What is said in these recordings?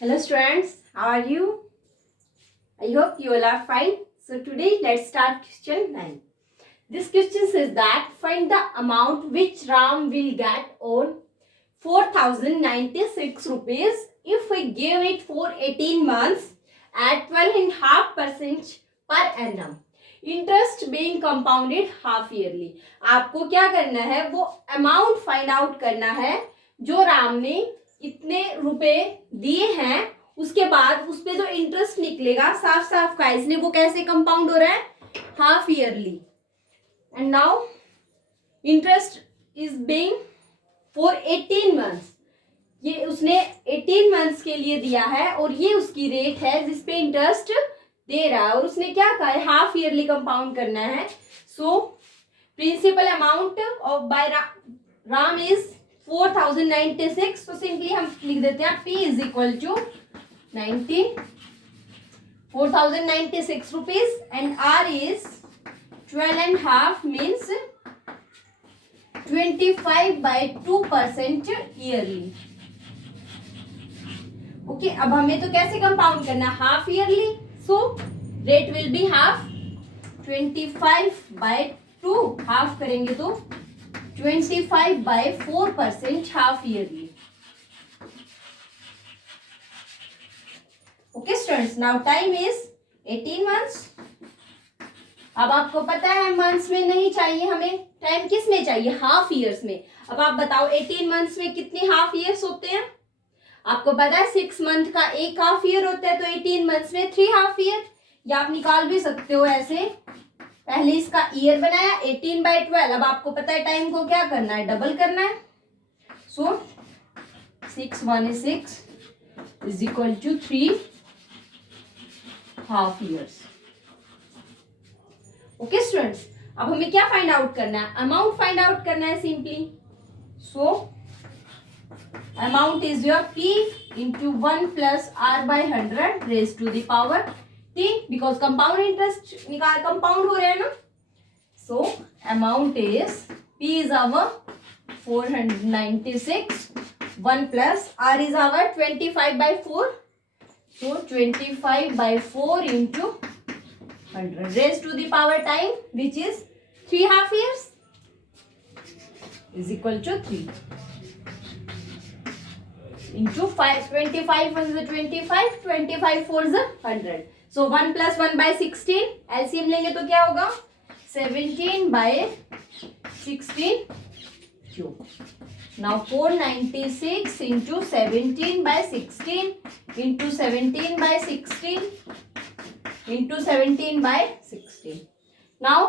Hello students, how are you? I hope you all are fine. So today let's start question 9. This question says that find the amount which Ram will get on 4096 rupees if we give it for 18 months at 12.5% per annum. Interest being compounded half yearly. आपको क्या करना है, वो amount find out करना है जो राम ने इतने रुपए दिए हैं, उसके बाद उस पे जो इंटरेस्ट निकलेगा साफ साफ का इसने वो कैसे कंपाउंड हो रहा है, half yearly. And now interest is being for 18 months. ये उसने 18 मंथ्स के लिए दिया है और ये उसकी रेट है जिसपे इंटरेस्ट दे रहा है और उसने क्या कहा है, हाफ ईयरली कंपाउंड करना है. So principal amount of by Ram is 4096. तो सिंपली हम लिख देते हैं P is equal to 4096 rupees and R is 12.5 means 25/2% yearly. Okay, अब हमें तो कैसे कंपाउंड करना है, half yearly. So rate will be half. 25/2 half करेंगे तो 25/4% half yearly. Okay students, now time is 18 months. अब आपको पता है मंथ्स में नहीं चाहिए हमें, टाइम किस में चाहिए, हाफ ईयर्स में. अब आप बताओ 18 मंथ्स में कितने हाफ ईयर्स होते हैं. आपको पता है 6 मंथ का एक हाफ ईयर होता है, तो 18 मंथ्स में 3 हाफ ईयर. या आप निकाल भी सकते हो ऐसे, पहले इसका ईयर बनाया 18/12. अब आपको पता है टाइम को क्या करना है, डबल करना है. So 6 1 is 6 is equal to 3 half years. Okay students, अब हमें क्या फाइंड आउट करना है, अमाउंट फाइंड आउट करना है simply. So amount is your P into 1 plus R by 100 raised to the power T, because compound interest निकाल compound हो रहा है ना. So amount is P is our 496, 1 plus R is our 25/4. So 25/4 into 100 raised to the power time, which is 3 half years, is equal to 3 into 5. 25 is 25, 25 4 is 100. So 1 plus 1 by 16, LCM लेंगे तो क्या होगा, 17/16 cube. Now 496 into 17/16 into 17/16 into 17/16. Now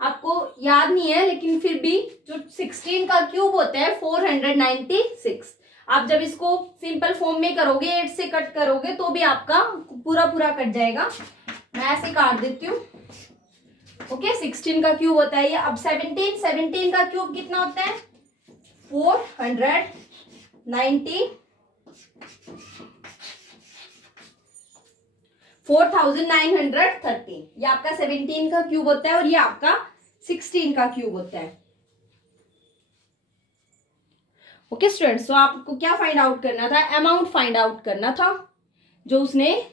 आपको याद नहीं है लेकिन फिर भी जो 16 का क्यूब होता है 496. आप जब इसको सिंपल फॉर्म में करोगे, 8 से कट करोगे तो भी आपका पूरा पूरा कट जाएगा. मैं ऐसे काट देती हूँ. ओके, 16 का क्यूब होता है ये. अब 17 का क्यूब कितना होता है, 4930. ये आपका 17 का क्यूब होता है और ये आपका 16 का क्यूब होता है. ओके स्टूडेंट्स, तो आपको क्या फाइंड आउट करना था, अमाउंट फाइंड आउट करना था जो उसने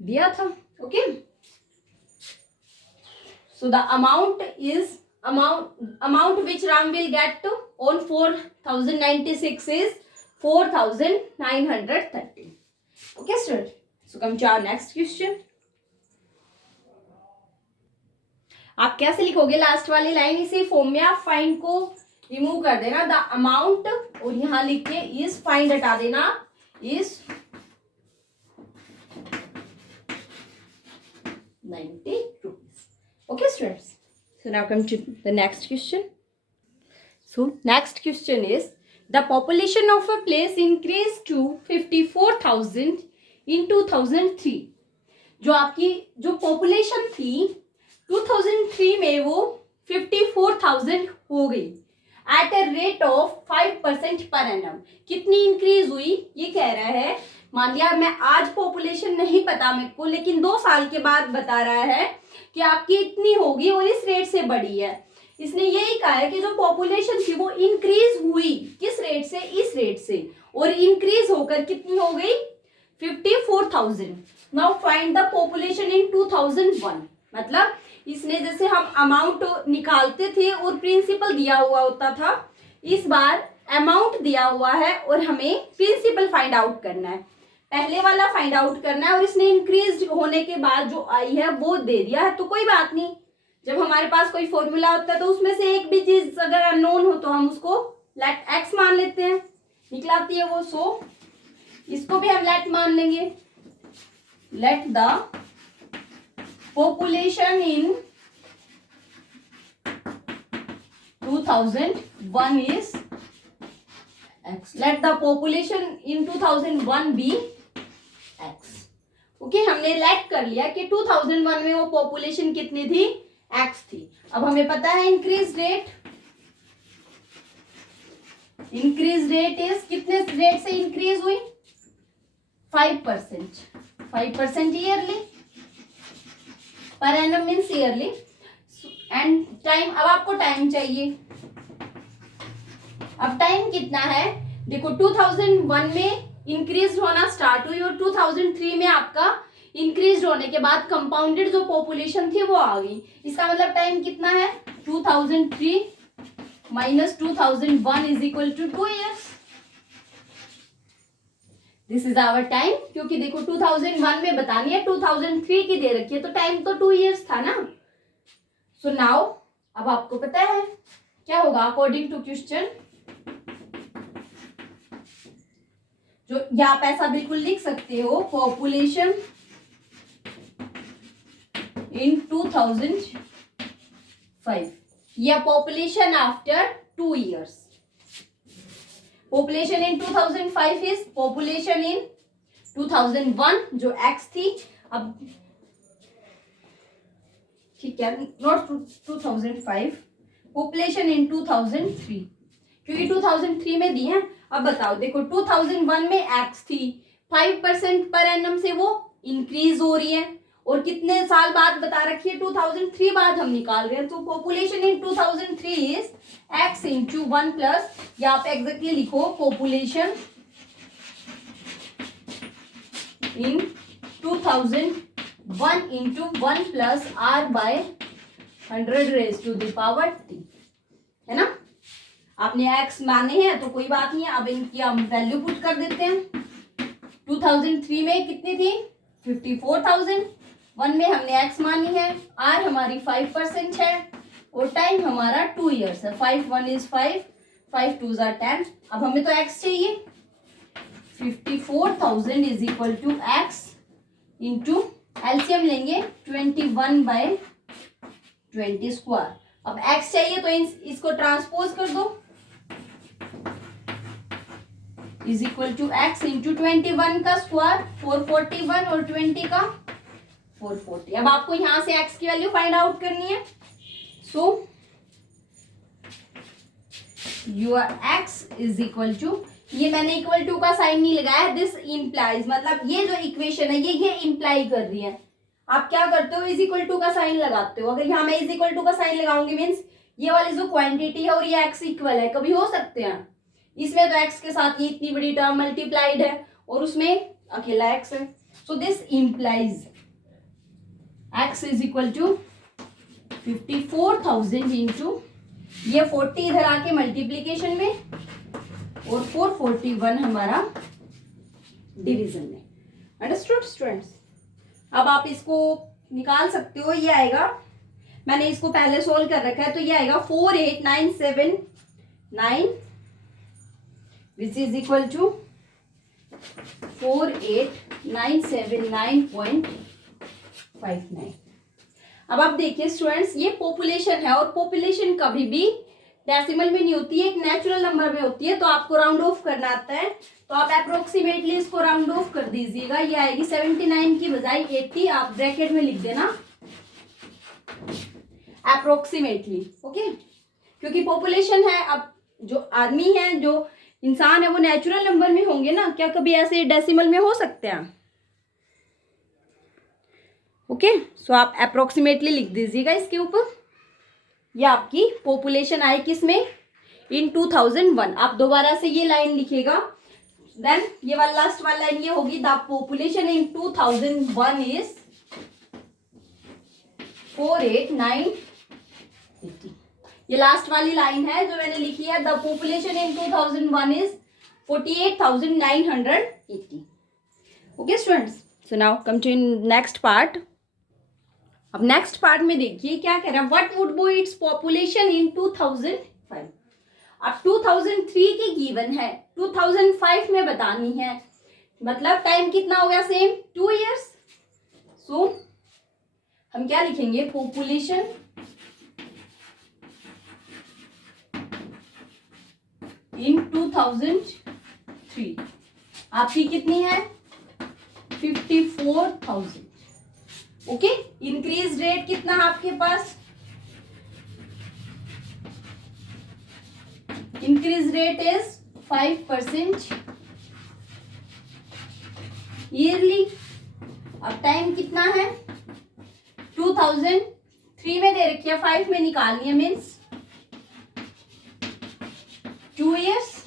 दिया था. Okay, so the amount is amount which Ram will get on 4096 is 4930. Okay student, so come to our next question. आप कैसे लिखोगे, लास्ट वाली लाइन इसी फॉर्म में आप फाइंड को रिमूव कर देना, द अमाउंट, और यहां लिख के इज फाइंड हटा देना, is 90 rupees. Okay students, so now come to the next question. So next question is, the population of a place increased to 54,000 in 2003. जो आपकी जो पॉपुलेशन थी 2003 में वो 54,000 हो गई at a rate of 5% per annum. कितनी इंक्रीज हुई ये कह रहा है. मान लिया मैं आज पॉपुलेशन नहीं पता मेरे को, लेकिन 2 साल के बाद बता रहा है कि आपकी इतनी होगी और इस रेट से बढ़ी है. इसने यही कहा है कि जो पॉपुलेशन थी वो इंक्रीज हुई किस रेट से, इस रेट से, और इंक्रीज होकर कितनी हो गई 54,000। Now find the population in 2001। मतलब इसने जैसे हम अमाउंट निकालते थे और प्रिंसिपल दिया हुआ होता था, इस बार अमाउंट दिया हुआ है और हमें प्रिंसिपल फाइंड आउट करना है। पहले वाला फाइंड आउट करना है और इसने इंक्रीज होने के बाद जो आई है वो दे दिया है, तो कोई बात नहीं। जब हमारे पास कोई फॉर्मूला होता है तो उसमें से एक भी चीज अगर अननोन हो तो हम उसको लेट एक्स मान लेते हैं, निकलाती है वो। सो इसको भी हम लेट मान लेंगे। Let the population in 2001 is x. Let the population in 2001 be x. Okay, हमने लेट कर लिया कि 2001 में वो पॉपुलेशन कितनी थी, x थी। अब हमें पता है इंक्रीज रेट इज कितने रेट से इंक्रीज हुई 5%। 5% yearly, per annum means yearly. And time, अब आपको टाइम चाहिए। अब टाइम कितना है, देखो 2001 में इंक्रीज होना स्टार्ट हुई और 2003 में आपका इंक्रीज होने के बाद कंपाउंडेड जो पॉपुलेशन थी वो आ गई। इसका मतलब टाइम कितना है 2003 minus 2001 is equal to 2 years. This is our time, क्योंकि देखो 2001 में बतानी है, 2003 की दे रखी है, तो टाइम तो 2 ईयर्स था ना। सो नाउ अब आपको पता है क्या होगा अकॉर्डिंग टू क्वेश्चन। जो या आप ऐसा बिल्कुल लिख सकते हो, पॉपुलेशन इन 2005 या population after 2 years. Population in 2005 is population in 2001 जो x थी। अब ठीक है, नॉट 2005, पॉपुलेशन इन 2003, क्योंकि 2003 में दी है। अब बताओ, देखो 2001 में x थी, 5% पर एनम से वो इंक्रीज हो रही है, और कितने साल बाद बता रखी है 2003 बाद हम निकाल रहे हैं। तो population in 2003 is x into 1 plus, या आप एग्जैक्टली लिखो population in 2001 into 1 plus r by 100 raise to the power t, है ना। आपने x माने हैं तो कोई बात नहीं है, अब इनकी हम वैल्यू पुट कर देते हैं। 2003 में कितनी थी 54,000, 1 में हमने x मानी है, r हमारी 5% है और टाइम हमारा 2 ईयर्स है। 5 1 इज 5, 5 2 are 10। अब हमें तो x चाहिए, 54,000 is equal to x into LCM लेंगे 21/20 स्क्वायर। अब x चाहिए तो इसको ट्रांसपोज कर दो, is equal to x into 21 का स्क्वायर 441 और 20 का 440। अब आपको यहां से x की वैल्यू फाइंड आउट करनी है। So your x is equal to, ये मैंने इक्वल टू का साइन नहीं लगाया, दिस इंप्लाइज, मतलब ये जो इक्वेशन है ये इंप्लाई कर रही है। आप क्या करते हो, इज इक्वल टू का साइन लगाते हो। अगर यहाँ मैं इज इक्वल टू का साइन लगाऊंगी मीन्स ये वाली जो क्वांटिटी है और ये x इक्वल है, कभी हो सकते हैं। इसमें तो x के साथ ये इतनी बड़ी टर्म मल्टीप्लाइड है और उसमें अकेला x है। So this implies x is equal to 54,000 into ये 40 इधर आके मल्टीप्लीकेशन में और 441 हमारा डिवीजन में। Understood students. अब आप इसको निकाल सकते हो, ये आएगा, मैंने इसको पहले सोल्व कर रखा है, तो ये आएगा 48979 विच इज इक्वल टू 48979.59। अब आप देखिए स्टूडेंट्स, ये पॉपुलेशन है और पॉपुलेशन कभी भी डेसिमल में नहीं होती है, एक नेचुरल नंबर में होती है। तो आपको राउंड ऑफ करना आता है, तो आप अप्रोक्सीमेटली इसको राउंड ऑफ कर दीजिएगा। ये आएगी 79 की बजाय 80, आप ब्रैकेट में लिख देना अप्रोक्सीमेटली, ओके। क्योंकि पॉपुलेशन है, अब जो आदमी है, जो इंसान है, वो नेचुरल नंबर में होंगे ना, क्या कभी ऐसे डेसिमल में हो सकते हैं? ओके, सो आप अप्रोक्सीमेटली लिख दीजिएगा इसके ऊपर। ये आपकी पॉपुलेशन आई किस में, इन 2001। आप दोबारा से ये लाइन लिखिएगा, देन ये वाला लास्ट वाला लाइन ये होगी, द पॉपुलेशन इन 2001 इज 48980। ये लास्ट वाली लाइन है जो मैंने लिखी है, the population in 2001 is 48,980। Okay students, so now come to next part. अब नेक्स्ट पार्ट में देखिए क्या कह रहा है, what would be its population in 2005। अब 2003 की गिवन है, 2005 में बतानी है, मतलब टाइम कितना हो गया, सेम 2 इयर्स। सो हम क्या लिखेंगे, पॉपुलेशन इन 2003 आपकी कितनी है, 54,000। ओके, इंक्रीज रेट कितना है आपके पास, इंक्रीज रेट इज 5% ईयरली। अब टाइम कितना है, 2003 में दे रखी है, 5 में निकालनी है, मीन्स 2 इयर्स।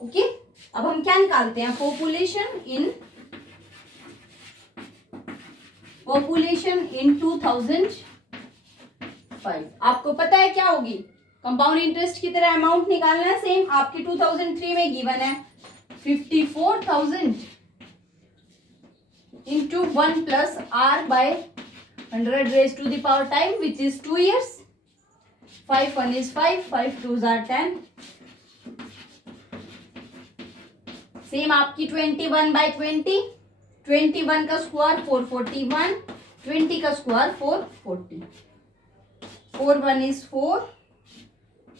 ओके, अब हम क्या निकालते हैं, पॉपुलेशन इन 2005। आपको पता है क्या होगी, कंपाउंड इंटरेस्ट की तरह अमाउंट निकालना है, सेम आपकी 2003 में गिवन है 54,000 into 1 plus R by 100 raise to the power time which is 2 years. 5 1 is 5, 5 2s are 10। Same आपकी 21 by 20, 21 का स्क्वायर 441, 20 का square 440। 4 1 is 4,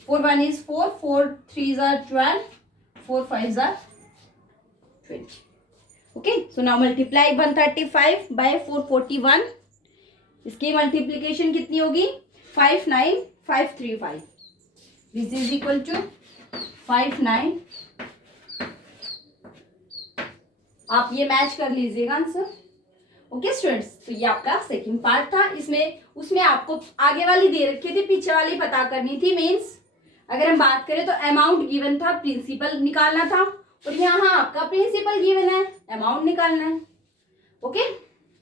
4 1 is 4, 4 3s are 12, 4 5s are 20। Okay, so now multiply 135 by 441। इसकी multiplication कितनी होगी, 59535। This is equal to 59। आप ये match कर लीजिएगा आंसर। ओके स्टूडेंट्स, तो ये आपका सेकंड पार्ट था। उसमें आपको आगे वाली दे रखी थी, पीछे वाली पता करनी थी। मीन्स अगर हम बात करें तो अमाउंट गिवन था, प्रिंसिपल निकालना था, और यहाँ आपका प्रिंसिपल गिवन है, अमाउंट निकालना है। Okay,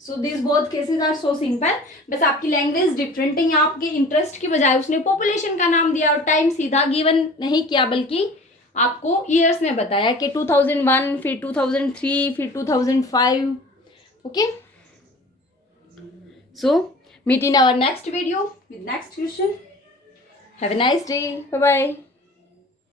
so this both cases are so simple. बस आपकी लैंग्वेज डिफरेंट है, यहाँ आपके इंटरेस्ट की बजाय उसने पॉपुलेशन का नाम दिया और टाइम सीधा गिवन नहीं किया, बल्कि आपको ईयर्स में बताया कि 2001, फिर 2003, फिर 2005। Okay, so meet in our next video with next question. Have a nice day, bye bye.